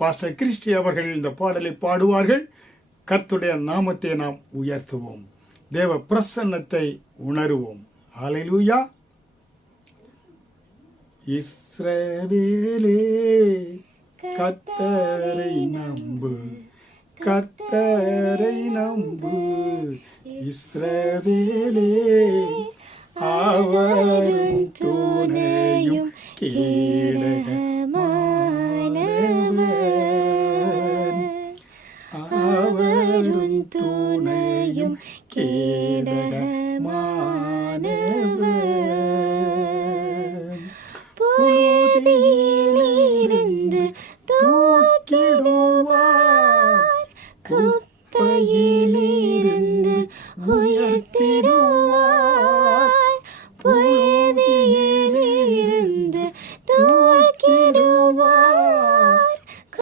Pastor Christie அவர்கள் இந்த பாடலை பாடுவார்கள். கர்த்தருடைய நாமத்தை நாம் உயர்த்துவோம், தேவ பிரசன்னத்தை உணருவோம். ஹல்லேலூயா. இஸ்ரவேலே கர்த்தரை நம்பு, கர்த்தரை நம்பு. இஸ்ரவேலே அவரும் துணையும் கேடகமானவர், அவரும் துணையும் கேடகமானவர். புழுதியிலிருந்து தூக்கிடுவார், குப்பையில்